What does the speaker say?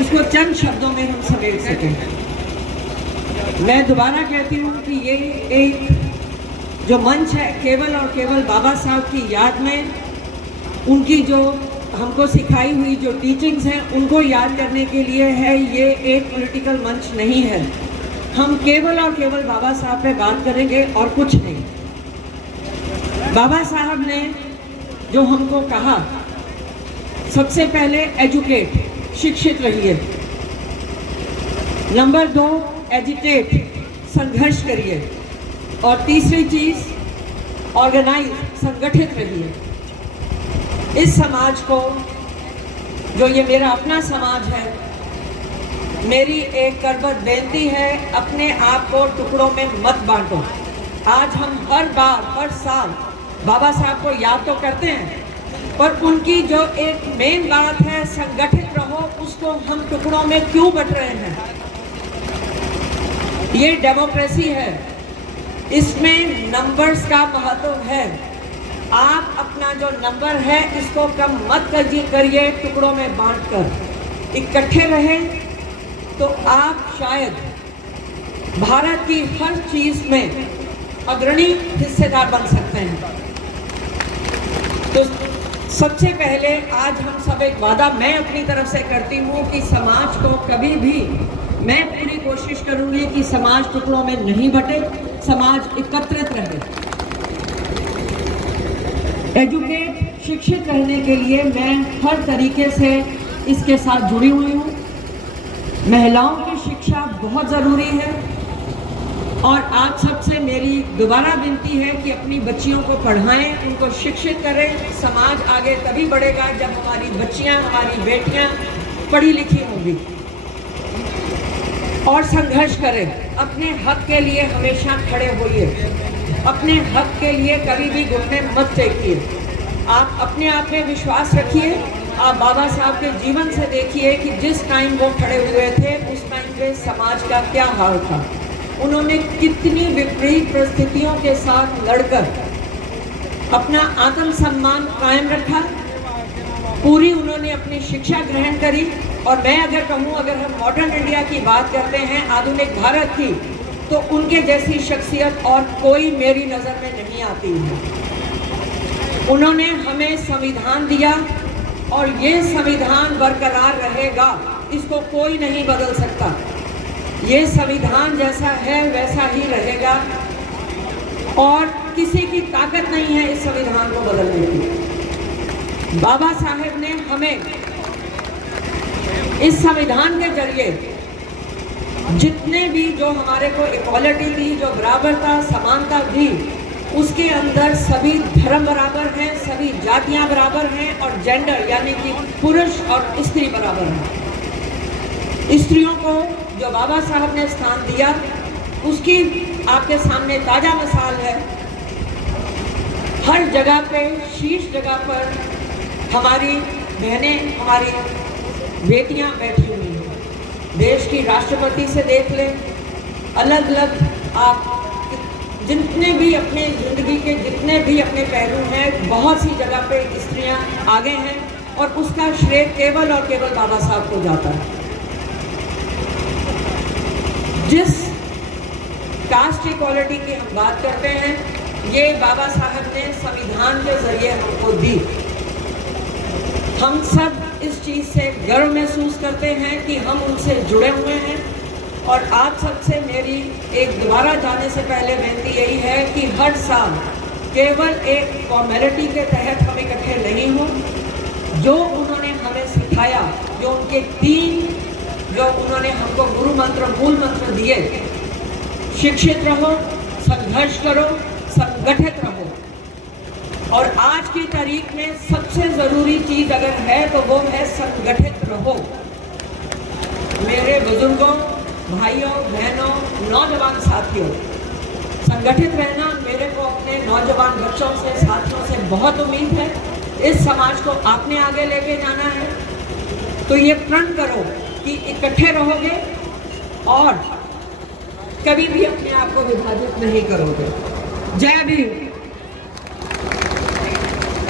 उसको चंद शब्दों में हम समेट सकें। मैं दोबारा कहती हूँ कि ये एक जो मंच है केवल और केवल बाबा साहब की याद में, उनकी जो हमको सिखाई हुई जो टीचिंग्स हैं उनको याद करने के लिए है। ये एक पॉलिटिकल मंच नहीं है। हम केवल और केवल बाबा साहब पे बात करेंगे और कुछ नहीं। बाबा साहब ने जो हमको कहा, सबसे पहले एजुकेट, शिक्षित रहिए। नंबर 2 एजिटेट, संघर्ष करिए। और तीसरी चीज ऑर्गेनाइज, संगठित रहिए। इस समाज को, जो ये मेरा अपना समाज है, मेरी एक करबद्ध बेनती है, अपने आप को टुकड़ों में मत बांटो। आज हम हर बार हर साल बाबा साहब को याद तो करते हैं, पर उनकी जो एक मेन बात है संगठित रहो, उसको हम टुकड़ों में क्यों बट रहे हैं? ये डेमोक्रेसी है, इसमें नंबर्स का महत्व है। आप अपना जो नंबर है इसको कम मत करिए टुकड़ों में बांटकर। इकट्ठे रहें तो आप शायद भारत की हर चीज में अग्रणी हिस्सेदार बन सकते हैं। तो सबसे पहले आज हम सब एक वादा मैं अपनी तरफ से करती हूँ कि समाज को कभी भी, मैं पूरी कोशिश करूंगी कि समाज टुकड़ों में नहीं बटे, समाज एकत्रित रहे। एजुकेट, शिक्षित रहने के लिए मैं हर तरीके से इसके साथ जुड़ी हुई हूँ। महिलाओं की शिक्षा बहुत ज़रूरी है और आप सबसे मेरी दोबारा विनती है कि अपनी बच्चियों को पढ़ाएं, उनको शिक्षित करें। समाज आगे तभी बढ़ेगा जब हमारी बच्चियां, हमारी बेटियां पढ़ी लिखी होंगी। और संघर्ष करें, अपने हक के लिए हमेशा खड़े होइए, अपने हक के लिए कभी भी घुटने मत टेकिए। आप अपने आप में विश्वास रखिए। आप बाबा साहब के जीवन से देखिए कि जिस टाइम वो खड़े हुए थे उस टाइम पे समाज का क्या हाल था। उन्होंने कितनी विपरीत परिस्थितियों के साथ लड़कर अपना आत्मसम्मान कायम रखा। पूरी उन्होंने अपनी शिक्षा ग्रहण करी। और मैं अगर कहूँ, अगर हम मॉडर्न इंडिया की बात करते हैं, आधुनिक भारत की, तो उनके जैसी शख्सियत और कोई मेरी नज़र में नहीं आती है। उन्होंने हमें संविधान दिया और ये संविधान बरकरार रहेगा, इसको कोई नहीं बदल सकता। ये संविधान जैसा है वैसा ही रहेगा और किसी की ताकत नहीं है इस संविधान को बदलने की। बाबा साहेब ने हमें इस संविधान के जरिए जितने भी जो हमारे को इक्वालिटी दी, जो बराबरता, समानता दी, उसके अंदर सभी धर्म बराबर हैं, सभी जातियां बराबर हैं और जेंडर यानी कि पुरुष और स्त्री बराबर हैं। स्त्रियों को जो बाबा साहब ने स्थान दिया, उसकी आपके सामने ताज़ा मिसाल है। हर जगह पे, शीर्ष जगह पर हमारी बहनें, हमारी बेटियां बैठी हुई हैं। देश की राष्ट्रपति से देख लें, अलग अलग आप जितने भी अपने ज़िंदगी के जितने भी अपने पहलू हैं, बहुत सी जगह पे स्त्रियां आगे हैं और उसका श्रेय केवल और केवल बाबा साहब को जाता है। जिस कास्ट इक्वालिटी की हम बात करते हैं, ये बाबा साहब ने संविधान के जरिए हमको दी। हम सब इस चीज़ से गर्व महसूस करते हैं कि हम उनसे जुड़े हुए हैं। और आप सबसे मेरी एक दोबारा जाने से पहले विनती यही है कि हर साल केवल एक फॉर्मेलिटी के तहत हम इकट्ठे नहीं हों। जो उन्होंने हमें सिखाया, जो उनके 3 जो उन्होंने हमको गुरु मंत्र, मूल मंत्र दिए, शिक्षित रहो, संघर्ष करो, संगठित रहो। और आज की तारीख में सबसे ज़रूरी चीज़ अगर है तो वो है संगठित रहो। मेरे बुजुर्गों, भाइयों, बहनों, नौजवान साथियों, संगठित रहना मेरे को अपने नौजवान बच्चों से, साथियों से बहुत उम्मीद है। इस समाज को आपने आगे लेके जाना है तो ये प्रण करो कि इकट्ठे रहोगे और कभी भी अपने आप को विभाजित नहीं करोगे। जय भीम।